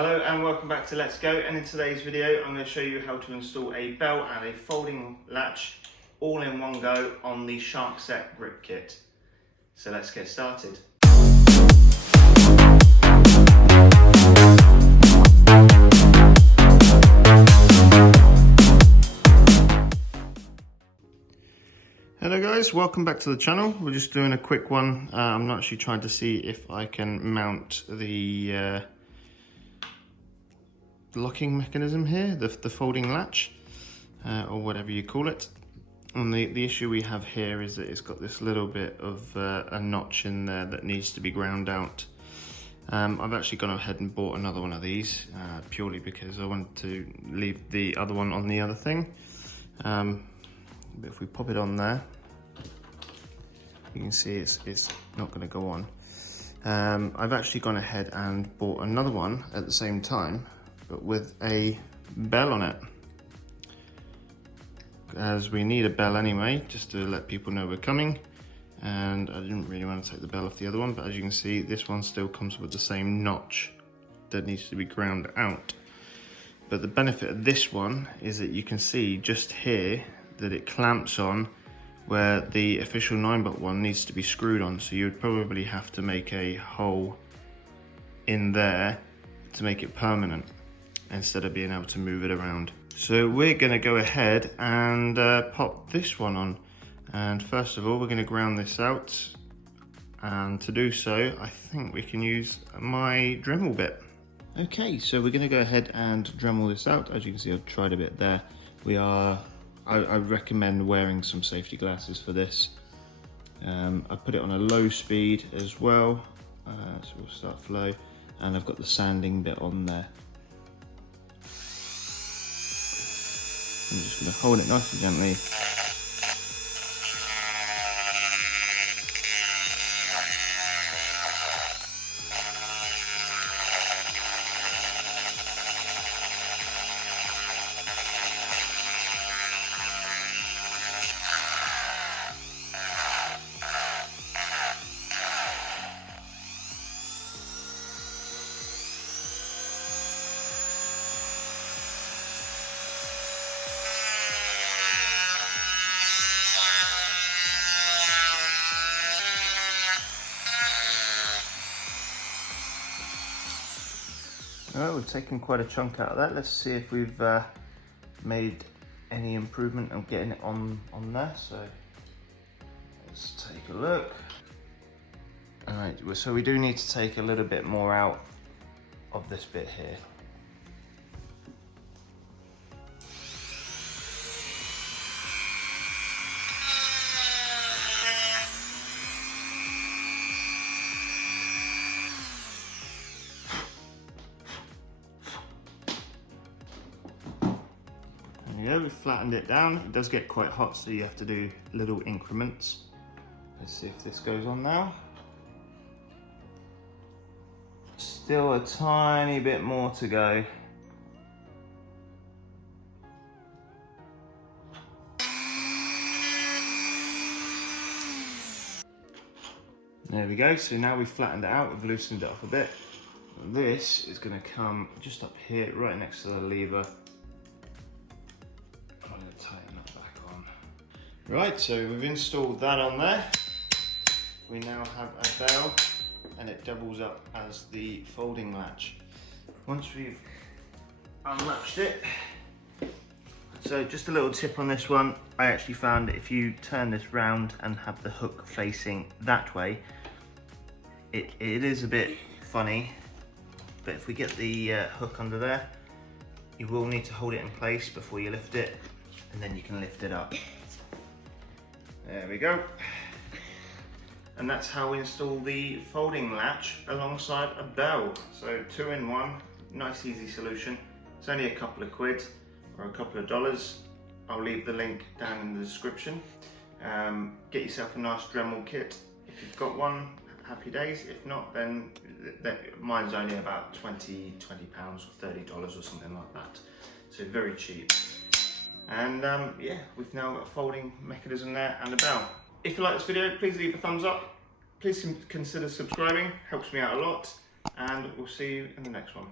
Hello and welcome back to Let's Go, and in today's video I'm going to show you how to install a bell and a folding latch all in one go on the Sharkset Gripkit. So let's get started. Hello guys, welcome back to the channel. We're just doing a quick one. I'm actually trying to see if I can mount the locking mechanism here, the folding latch, or whatever you call it. And the issue we have here is that it's got this little bit of a notch in there that needs to be ground out. I've actually gone ahead and bought another one of these purely because I wanted to leave the other one on the other thing. But if we pop it on there, you can see it's not going to go on. I've actually gone ahead and bought another one at the same time, but with a bell on it, as we need a bell anyway, just to let people know we're coming. And I didn't really want to take the bell off the other one, but as you can see, this one still comes with the same notch that needs to be ground out. But the benefit of this one is that you can see just here that it clamps on where the official Ninebot one needs to be screwed on. So you would probably have to make a hole in there to make it permanent, instead of being able to move it around. So we're going to go ahead and pop this one on. And first of all, we're going to ground this out. And to do so, I think we can use my Dremel bit. Okay, so we're going to go ahead and Dremel this out. As you can see, I've tried a bit there. I recommend wearing some safety glasses for this. I put it on a low speed as well. So we'll start flow. And I've got the sanding bit on there. I'm just going to hold it nice and gently. Alright, we've taken quite a chunk out of that. Let's see if we've made any improvement on getting it on there. So let's take a look. Alright, so we do need to take a little bit more out of this bit here. There we go, we've flattened it down. It does get quite hot, so you have to do little increments. Let's see if this goes on now. Still a tiny bit more to go. There we go, so now we've flattened it out, we've loosened it off a bit. This is going to come just up here, right next to the lever. Tighten that back on. Right, so we've installed that on there. We now have a bell and it doubles up as the folding latch. Once we've unlatched it, so just a little tip on this one, I actually found that if you turn this round and have the hook facing that way, it is a bit funny, but if we get the hook under there, you will need to hold it in place before you lift it, and then you can lift it up. There we go. And that's how we install the folding latch alongside a bell. So 2-in-1, nice easy solution. It's only a couple of quid or a couple of dollars. I'll leave the link down in the description. Get yourself a nice Dremel kit. If you've got one, happy days. If not, then mine's only about £20 or $30 or something like that. So very cheap. And yeah, we've now got a folding mechanism there and a bell. If you like this video, please leave a thumbs up. Please consider subscribing, helps me out a lot. And we'll see you in the next one.